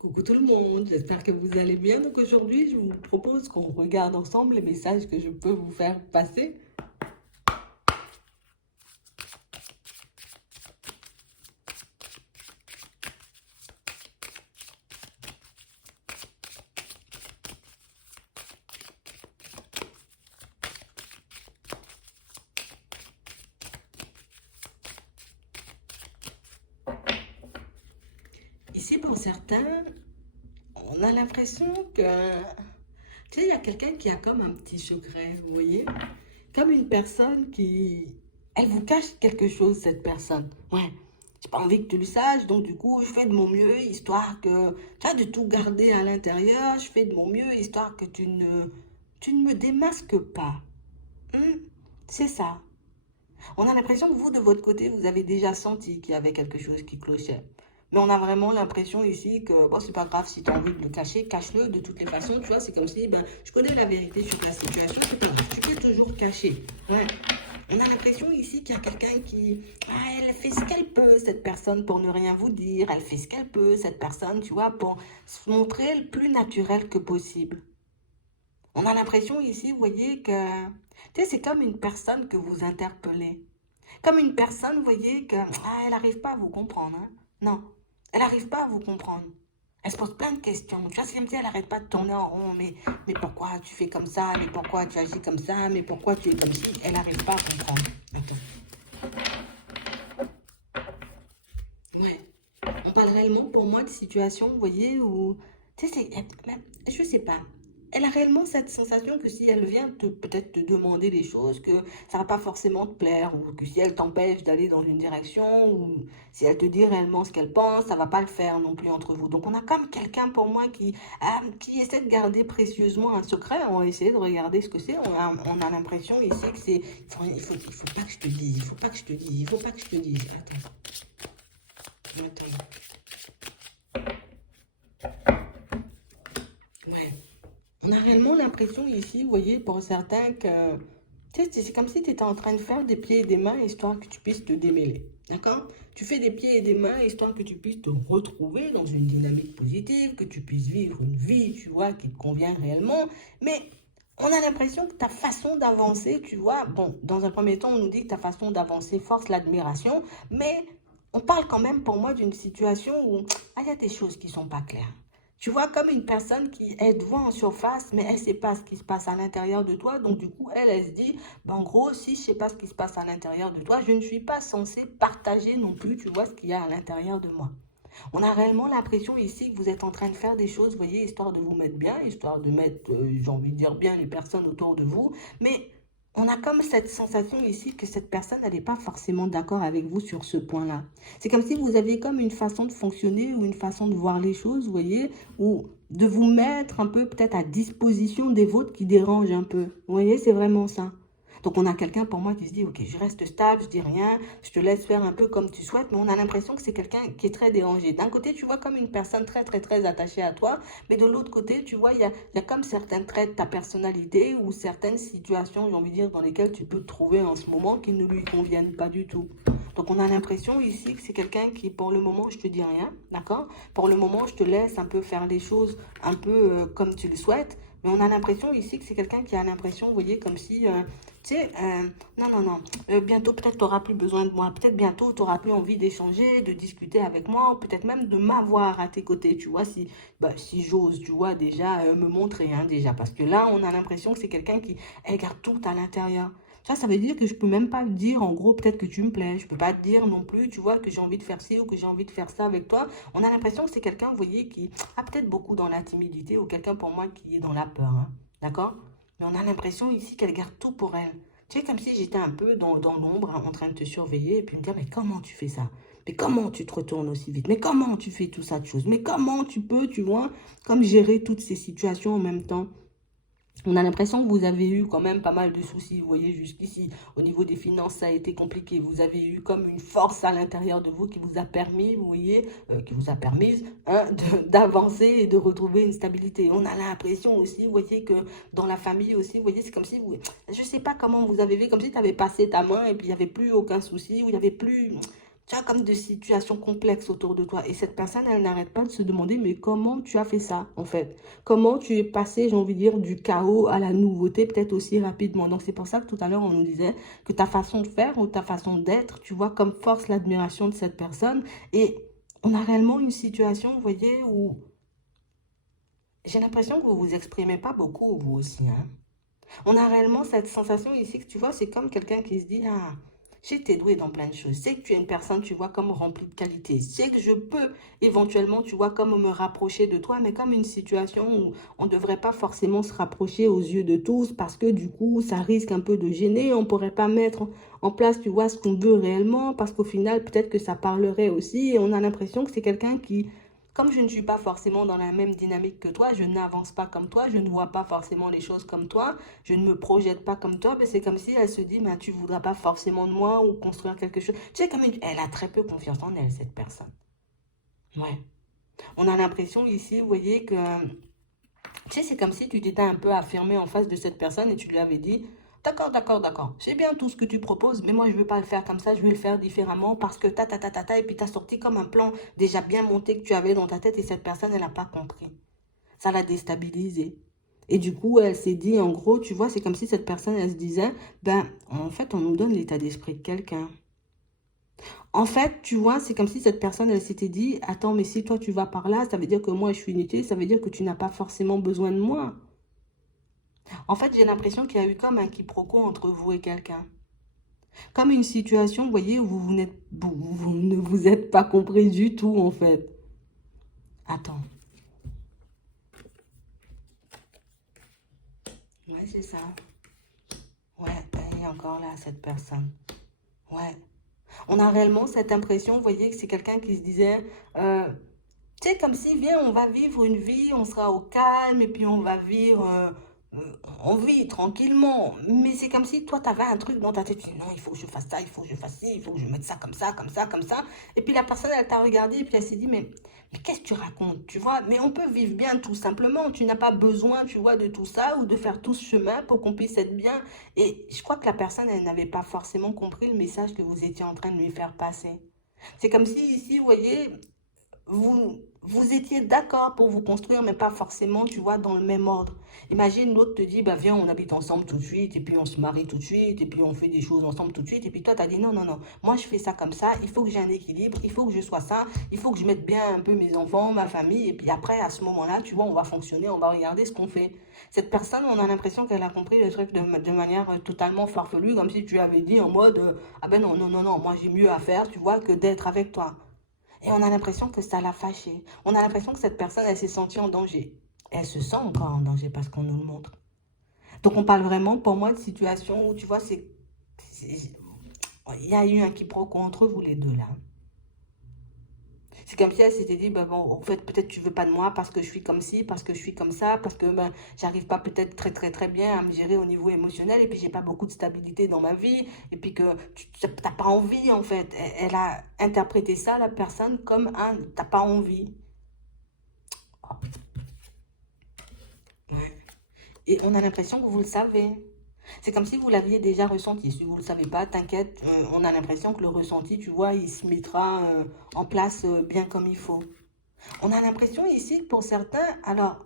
Coucou tout le monde, j'espère que vous allez bien. Donc aujourd'hui, je vous propose qu'on regarde ensemble les messages que je peux vous faire passer. Ici, pour certains, on a l'impression que, tu sais, il y a quelqu'un qui a comme un petit secret, vous voyez? Comme une personne qui, elle vous cache quelque chose, cette personne. Ouais, j'ai pas envie que tu le saches, donc du coup, je fais de mon mieux, histoire que, tu as de tout garder à l'intérieur, je fais de mon mieux, histoire que tu ne me démasques pas. Hmm. C'est ça. On a l'impression que vous, de votre côté, vous avez déjà senti qu'il y avait quelque chose qui clochait. Mais on a vraiment l'impression ici que, bon, c'est pas grave, si tu as envie de le cacher, cache-le de toutes les façons, tu vois, c'est comme si, ben, je connais la vérité sur la situation, c'est pas grave, tu peux toujours cacher. Ouais. On a l'impression ici qu'il y a quelqu'un qui, ah, elle fait ce qu'elle peut, cette personne, pour ne rien vous dire, elle fait ce qu'elle peut, cette personne, tu vois, pour se montrer le plus naturel que possible. On a l'impression ici, vous voyez, que, tu sais, c'est comme une personne que vous interpellez. Comme une personne, vous voyez, que elle n'arrive pas à vous comprendre. Hein. Non, elle n'arrive pas à vous comprendre. Elle se pose plein de questions. Tu vois, c'est comme si elle n'arrête pas de tourner en rond. Mais pourquoi tu fais comme ça? Mais pourquoi tu agis comme ça? Mais pourquoi tu es comme si? Elle n'arrive pas à comprendre. Attends. Ouais. On parle réellement pour moi de situations, vous voyez, où, tu sais, je sais pas. Elle a réellement cette sensation que si elle vient peut-être te demander des choses, que ça va pas forcément te plaire, ou que si elle t'empêche d'aller dans une direction, ou si elle te dit réellement ce qu'elle pense, ça va pas le faire non plus entre vous. Donc on a comme quelqu'un pour moi qui essaie de garder précieusement un secret. On va essayer de regarder ce que c'est. On a l'impression ici que c'est, il faut pas que je te dise, il faut pas que je te dise, il faut pas que je te dise. Attends. Ouais. On a réellement l'impression ici, vous voyez, pour certains, que tu sais, c'est comme si tu étais en train de faire des pieds et des mains histoire que tu puisses te démêler. D'accord? Tu fais des pieds et des mains histoire que tu puisses te retrouver dans une dynamique positive, que tu puisses vivre une vie, tu vois, qui te convient réellement. Mais on a l'impression que ta façon d'avancer, tu vois, bon, dans un premier temps, on nous dit que ta façon d'avancer force l'admiration, mais on parle quand même pour moi d'une situation où ah, il y a des choses qui sont pas claires. Tu vois, comme une personne qui, elle te voit en surface, mais elle ne sait pas ce qui se passe à l'intérieur de toi. Donc, du coup, elle se dit, ben, en gros, si je ne sais pas ce qui se passe à l'intérieur de toi, je ne suis pas censée partager non plus, tu vois, ce qu'il y a à l'intérieur de moi. On a réellement l'impression ici que vous êtes en train de faire des choses, vous voyez, histoire de vous mettre bien, histoire de mettre, j'ai envie de dire bien les personnes autour de vous. Mais on a comme cette sensation ici que cette personne, elle n'est pas forcément d'accord avec vous sur ce point-là. C'est comme si vous aviez comme une façon de fonctionner ou une façon de voir les choses, vous voyez, ou de vous mettre un peu peut-être à disposition des vôtres qui dérangent un peu. Vous voyez, c'est vraiment ça. Donc on a quelqu'un pour moi qui se dit, ok, je reste stable, je dis rien, je te laisse faire un peu comme tu souhaites, mais on a l'impression que c'est quelqu'un qui est très dérangé. D'un côté, tu vois comme une personne très, très, très attachée à toi, mais de l'autre côté, tu vois, il y a comme certains traits de ta personnalité ou certaines situations, j'ai envie de dire, dans lesquelles tu peux te trouver en ce moment qui ne lui conviennent pas du tout. Donc on a l'impression ici que c'est quelqu'un qui, pour le moment, je te dis rien, d'accord? Pour le moment, je te laisse un peu faire les choses un peu comme tu le souhaites, mais on a l'impression ici que c'est quelqu'un qui a l'impression, vous voyez, comme si, tu sais, non, non, non, bientôt peut-être tu n'auras plus besoin de moi, peut-être bientôt tu n'auras plus envie d'échanger, de discuter avec moi, peut-être même de m'avoir à tes côtés, tu vois, si, bah, si j'ose, tu vois, déjà me montrer, hein, déjà, parce que là, on a l'impression que c'est quelqu'un qui elle garde tout à l'intérieur. Ça veut dire que je peux même pas te dire, en gros, peut-être que tu me plais. Je peux pas te dire non plus, tu vois, que j'ai envie de faire ci ou que j'ai envie de faire ça avec toi. On a l'impression que c'est quelqu'un, vous voyez, qui a peut-être beaucoup dans la timidité ou quelqu'un pour moi qui est dans la peur. Hein. D'accord? Mais on a l'impression ici qu'elle garde tout pour elle. Tu sais, comme si j'étais un peu dans l'ombre hein, en train de te surveiller et puis me dire, mais comment tu fais ça? Mais comment tu te retournes aussi vite? Mais comment tu fais tout ça de choses? Mais comment tu peux, tu vois, comme gérer toutes ces situations en même temps? On a l'impression que vous avez eu quand même pas mal de soucis, vous voyez, jusqu'ici. Au niveau des finances, ça a été compliqué. Vous avez eu comme une force à l'intérieur de vous qui vous a permis, vous voyez, qui vous a permis hein, d'avancer et de retrouver une stabilité. On a l'impression aussi, vous voyez, que dans la famille aussi, vous voyez, c'est comme si vous... Je ne sais pas comment vous avez vu, comme si tu avais passé ta main et puis il n'y avait plus aucun souci, ou il n'y avait plus... Tu as comme des situations complexes autour de toi. Et cette personne, elle n'arrête pas de se demander, mais comment tu as fait ça, en fait? Comment tu es passé, j'ai envie de dire, du chaos à la nouveauté, peut-être aussi rapidement. Donc, c'est pour ça que tout à l'heure, on nous disait que ta façon de faire ou ta façon d'être, tu vois, comme force l'admiration de cette personne. Et on a réellement une situation, vous voyez, où j'ai l'impression que vous vous exprimez pas beaucoup, vous aussi, hein. On a réellement cette sensation ici que tu vois, c'est comme quelqu'un qui se dit, ah, j'ai été doué dans plein de choses. C'est que tu es une personne, tu vois, comme remplie de qualité. C'est que je peux éventuellement, tu vois, comme me rapprocher de toi, mais comme une situation où on ne devrait pas forcément se rapprocher aux yeux de tous parce que du coup, ça risque un peu de gêner. On ne pourrait pas mettre en place, tu vois, ce qu'on veut réellement parce qu'au final, peut-être que ça parlerait aussi. Et on a l'impression que c'est quelqu'un qui comme je ne suis pas forcément dans la même dynamique que toi, je n'avance pas comme toi, je ne vois pas forcément les choses comme toi, je ne me projette pas comme toi, mais c'est comme si elle se dit, mais tu ne voudras pas forcément de moi ou construire quelque chose. Tu sais, elle a très peu confiance en elle, cette personne. Ouais. On a l'impression ici, vous voyez, que tu sais, c'est comme si tu t'étais un peu affirmé en face de cette personne et tu lui avais dit, d'accord, d'accord, d'accord, c'est bien tout ce que tu proposes, mais moi je ne veux pas le faire comme ça, je vais le faire différemment parce que ta, et puis tu as sorti comme un plan déjà bien monté que tu avais dans ta tête et cette personne, elle n'a pas compris. Ça l'a déstabilisée. Et du coup, elle s'est dit, en gros, tu vois, c'est comme si cette personne, elle se disait, ben, en fait, on nous donne l'état d'esprit de quelqu'un. En fait, tu vois, c'est comme si cette personne, elle s'était dit, attends, mais si toi, tu vas par là, ça veut dire que moi, je suis inutile, ça veut dire que tu n'as pas forcément besoin de moi. En fait, j'ai l'impression qu'il y a eu comme un quiproquo entre vous et quelqu'un. Comme une situation, vous voyez, où vous ne vous êtes pas compris du tout, en fait. Attends. Ouais, c'est ça. Ouais, elle est encore là, cette personne. Ouais. On a réellement cette impression, vous voyez, que c'est quelqu'un qui se disait, euh, tu sais, comme si, viens, on va vivre une vie, on sera au calme, et puis on va vivre, on vit tranquillement. Mais c'est comme si toi, tu avais un truc dans ta tête, tu dis, non, il faut que je fasse ça, il faut que je fasse ci, il faut que je mette ça comme ça, comme ça, comme ça. Et puis la personne, elle t'a regardé, et puis elle s'est dit, mais qu'est-ce que tu racontes, tu vois? Mais on peut vivre bien tout simplement. Tu n'as pas besoin, tu vois, de tout ça ou de faire tout ce chemin pour qu'on puisse être bien. Et je crois que la personne, elle n'avait pas forcément compris le message que vous étiez en train de lui faire passer. C'est comme si ici, vous voyez, vous étiez d'accord pour vous construire, mais pas forcément, tu vois, dans le même ordre. Imagine, l'autre te dit, bah viens, on habite ensemble tout de suite, et puis on se marie tout de suite, et puis on fait des choses ensemble tout de suite, et puis toi, tu as dit, non, non, non, moi je fais ça comme ça, il faut que j'ai un équilibre, il faut que je sois ça, il faut que je mette bien un peu mes enfants, ma famille, et puis après, à ce moment-là, tu vois, on va fonctionner, on va regarder ce qu'on fait. Cette personne, on a l'impression qu'elle a compris le truc de manière totalement farfelue, comme si tu avais dit en mode, ah ben non, non, non, non, moi j'ai mieux à faire, tu vois, que d'être avec toi. Et on a l'impression que ça l'a fâchée. On a l'impression que cette personne, elle s'est sentie en danger. Elle se sent encore en danger parce qu'on nous le montre. Donc on parle vraiment, pour moi, de situation où, tu vois, il y a eu un quiproquo entre vous les deux là. C'est comme si elle s'était dit, bah bon, en fait, peut-être tu veux pas de moi parce que je suis comme ci, parce que je suis comme ça, parce que ben, j'arrive pas peut-être très très très bien à me gérer au niveau émotionnel et puis j'ai pas beaucoup de stabilité dans ma vie et puis que tu n'as pas envie en fait. Elle a interprété ça, la personne, comme un t'as pas envie. Ouais. Et on a l'impression que vous le savez. C'est comme si vous l'aviez déjà ressenti. Si vous ne le savez pas, t'inquiète, on a l'impression que le ressenti, tu vois, il se mettra en place bien comme il faut. On a l'impression ici que pour certains, alors,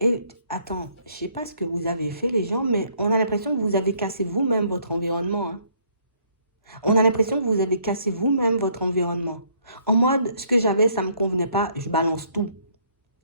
et attends, je sais pas ce que vous avez fait les gens, mais on a l'impression que vous avez cassé vous-même votre environnement, hein. On a l'impression que vous avez cassé vous-même votre environnement. En mode, ce que j'avais, ça ne me convenait pas, je balance tout.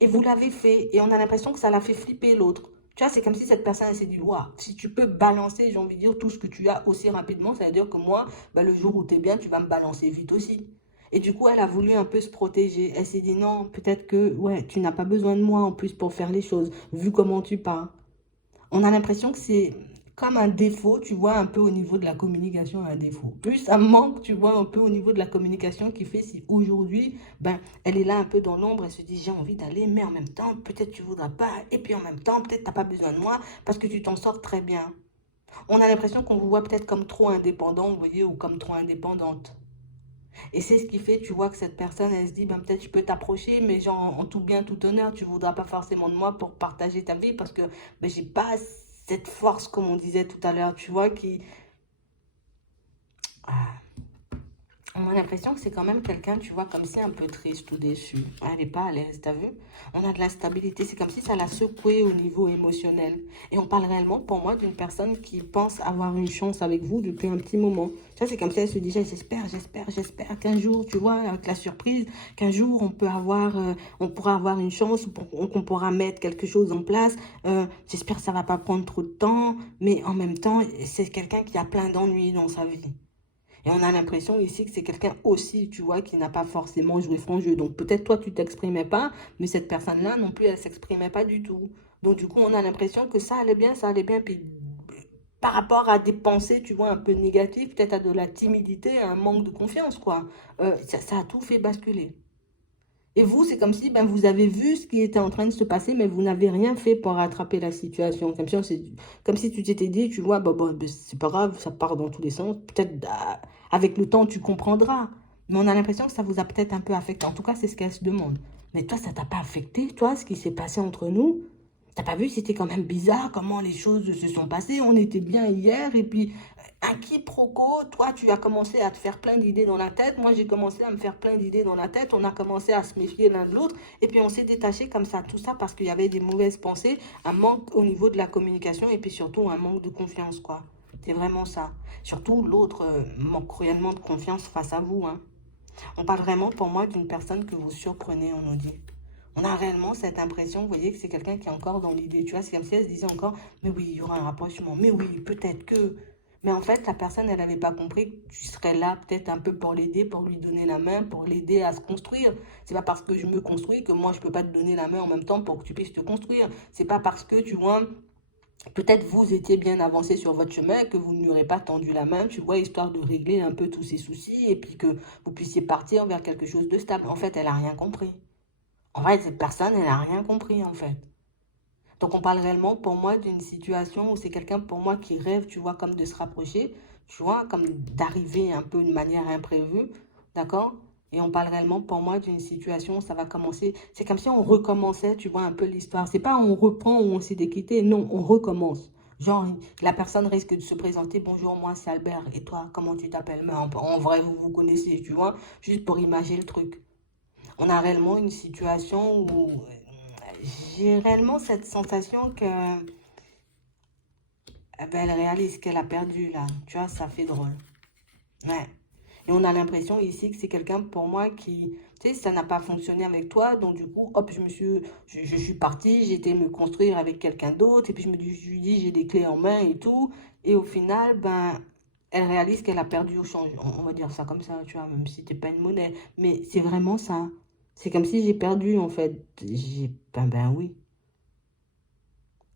Et vous l'avez fait, et on a l'impression que ça l'a fait flipper l'autre. Tu vois, c'est comme si cette personne elle s'est dit, waouh, si tu peux balancer, j'ai envie de dire, tout ce que tu as aussi rapidement, ça veut dire que moi, bah, le jour où tu es bien, tu vas me balancer vite aussi. Et du coup, elle a voulu un peu se protéger. Elle s'est dit, non, peut-être que, ouais, tu n'as pas besoin de moi en plus pour faire les choses, vu comment tu parles. On a l'impression que c'est comme un défaut, tu vois, un peu au niveau de la communication, un défaut. Plus ça manque, tu vois, un peu au niveau de la communication qui fait si aujourd'hui, ben, elle est là un peu dans l'ombre, elle se dit j'ai envie d'aller, mais en même temps, peut-être tu voudras pas, et puis en même temps, peut-être t'as pas besoin de moi parce que tu t'en sors très bien. On a l'impression qu'on vous voit peut-être comme trop indépendant, vous voyez, ou comme trop indépendante. Et c'est ce qui fait, tu vois, que cette personne, elle se dit, ben, peut-être je peux t'approcher, mais genre, en tout bien, tout honneur, tu voudras pas forcément de moi pour partager ta vie parce que ben, j'ai pas cette force, comme on disait tout à l'heure, tu vois, qui... Ah, On a l'impression que c'est quand même quelqu'un, tu vois, comme si un peu triste ou déçu. Elle n'est pas à l'aise, t'as vu? On a de la stabilité. C'est comme si ça l'a secoué au niveau émotionnel. Et on parle réellement, pour moi, d'une personne qui pense avoir une chance avec vous depuis un petit moment. Tu vois, c'est comme si elle se disait, j'espère qu'un jour, tu vois, avec la surprise, qu'un jour on pourra avoir une chance, qu'on pourra mettre quelque chose en place. J'espère que ça va pas prendre trop de temps. Mais en même temps, c'est quelqu'un qui a plein d'ennuis dans sa vie. Et on a l'impression ici que c'est quelqu'un aussi, tu vois, qui n'a pas forcément joué franc jeu. Donc peut-être toi, tu t'exprimais pas, mais cette personne-là non plus, elle s'exprimait pas du tout. Donc du coup, on a l'impression que ça allait bien. Puis par rapport à des pensées, tu vois, un peu négatives, peut-être à de la timidité, à un manque de confiance, quoi. Ça a tout fait basculer. Et vous, c'est comme si ben, vous avez vu ce qui était en train de se passer, mais vous n'avez rien fait pour rattraper la situation. Comme si tu t'étais dit, tu vois, bah, c'est pas grave, ça part dans tous les sens. Peut-être avec le temps, tu comprendras. Mais on a l'impression que ça vous a peut-être un peu affecté. En tout cas, c'est ce qu'elle se demande. Mais toi, ça t'a pas affecté, toi, ce qui s'est passé entre nous? T'as pas vu, c'était quand même bizarre comment les choses se sont passées. On était bien hier et puis un quiproquo, toi tu as commencé à te faire plein d'idées dans la tête, moi j'ai commencé à me faire plein d'idées dans la tête, on a commencé à se méfier l'un de l'autre et puis on s'est détaché comme ça, tout ça parce qu'il y avait des mauvaises pensées, un manque au niveau de la communication et puis surtout un manque de confiance quoi. C'est vraiment ça. Surtout l'autre manque cruellement de confiance face à vous. Hein. On parle vraiment pour moi d'une personne que vous surprenez, on nous dit. On a réellement cette impression, vous voyez, que c'est quelqu'un qui est encore dans l'idée. Tu vois, c'est comme si elle se disait encore, mais oui, il y aura un rapprochement. Mais oui, peut-être que. Mais en fait, la personne, elle n'avait pas compris que tu serais là peut-être un peu pour l'aider, pour lui donner la main, pour l'aider à se construire. C'est pas parce que je me construis que moi, je peux pas te donner la main en même temps pour que tu puisses te construire. C'est pas parce que, tu vois, peut-être vous étiez bien avancé sur votre chemin que vous n'aurez pas tendu la main, tu vois, histoire de régler un peu tous ces soucis et puis que vous puissiez partir vers quelque chose de stable. En fait, elle a rien compris. En fait, cette personne, elle n'a rien compris, en fait. Donc, on parle réellement, pour moi, d'une situation où c'est quelqu'un, pour moi, qui rêve, tu vois, comme de se rapprocher, tu vois, comme d'arriver un peu de manière imprévue, d'accord? Et on parle réellement, pour moi, d'une situation où ça va commencer. C'est comme si on recommençait, tu vois, un peu l'histoire. C'est pas on reprend ou on s'est déquitté, non, on recommence. Genre, la personne risque de se présenter, bonjour, moi, c'est Albert, et toi, comment tu t'appelles? Mais en vrai, vous vous connaissez, tu vois, juste pour imaginer le truc. On a réellement une situation où j'ai réellement cette sensation que elle réalise qu'elle a perdu là. Tu vois, ça fait drôle. Ouais. Et on a l'impression ici que c'est quelqu'un pour moi qui, tu sais, ça n'a pas fonctionné avec toi. Donc du coup, hop, je suis partie, j'ai été me construire avec quelqu'un d'autre. Et puis je lui dis, j'ai des clés en main et tout. Et au final, ben, elle réalise qu'elle a perdu au change. On va dire ça comme ça, tu vois, même si c'était pas une monnaie. Mais c'est vraiment ça. C'est comme si j'ai perdu en fait. Ben oui,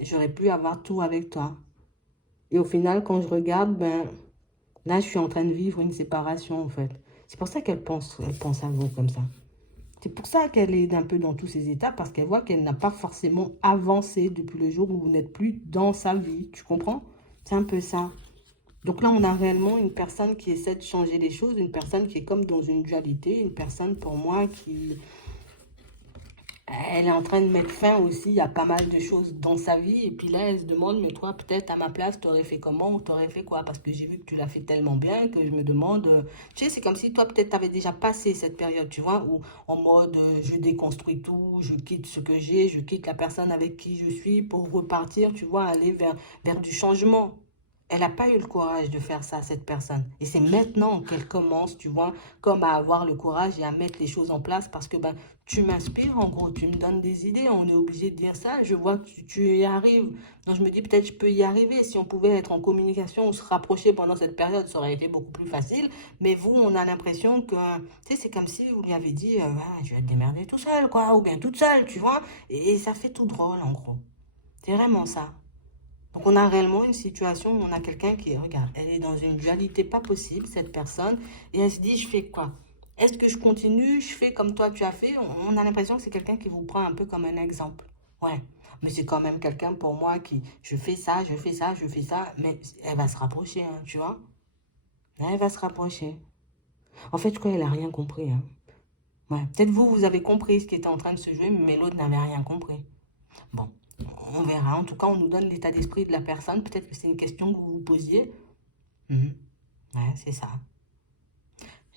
j'aurais pu avoir tout avec toi. Et au final, quand je regarde, ben là, je suis en train de vivre une séparation en fait. C'est pour ça elle pense à vous comme ça. C'est pour ça qu'elle est un peu dans tous ces états, parce qu'elle voit qu'elle n'a pas forcément avancé depuis le jour où vous n'êtes plus dans sa vie. Tu comprends? C'est un peu ça. Donc là, on a réellement une personne qui essaie de changer les choses, une personne qui est comme dans une dualité, une personne pour moi qui, elle est en train de mettre fin aussi à pas mal de choses dans sa vie. Et puis là, elle se demande, mais toi, peut-être à ma place, tu aurais fait comment ou tu aurais fait quoi? Parce que j'ai vu que tu l'as fait tellement bien que je me demande, tu sais, c'est comme si toi, peut-être, tu avais déjà passé cette période, tu vois, où en mode, je déconstruis tout, je quitte ce que j'ai, je quitte la personne avec qui je suis pour repartir, tu vois, aller vers du changement. Elle n'a pas eu le courage de faire ça, cette personne. Et c'est maintenant qu'elle commence, tu vois, comme à avoir le courage et à mettre les choses en place parce que ben, tu m'inspires, en gros, tu me donnes des idées, on est obligé de dire ça, je vois que tu y arrives. Donc je me dis peut-être je peux y arriver. Si on pouvait être en communication ou se rapprocher pendant cette période, ça aurait été beaucoup plus facile. Mais vous, on a l'impression que, tu sais, c'est comme si vous lui avez dit, ah, je vais te démerder tout seul, quoi, ou bien toute seule, tu vois. Et ça fait tout drôle, en gros. C'est vraiment ça. Donc on a réellement une situation où on a quelqu'un qui, regarde, elle est dans une dualité pas possible, cette personne, et elle se dit, je fais quoi? Est-ce que je continue, je fais comme toi tu as fait? On a l'impression que c'est quelqu'un qui vous prend un peu comme un exemple. Ouais, mais c'est quand même quelqu'un pour moi qui, je fais ça, je fais ça, je fais ça, mais elle va se rapprocher, hein, tu vois? Elle va se rapprocher. En fait, je crois qu'elle n'a rien compris. Hein. Ouais. Peut-être vous, vous avez compris ce qui était en train de se jouer, mais l'autre n'avait rien compris. Bon, on verra. En tout cas, on nous donne l'état d'esprit de la personne. Peut-être que c'est une question que vous vous posiez. Mhm. Ouais, c'est ça.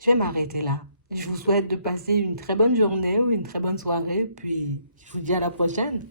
Je vais m'arrêter là. Je vous souhaite de passer une très bonne journée ou une très bonne soirée, puis je vous dis à la prochaine.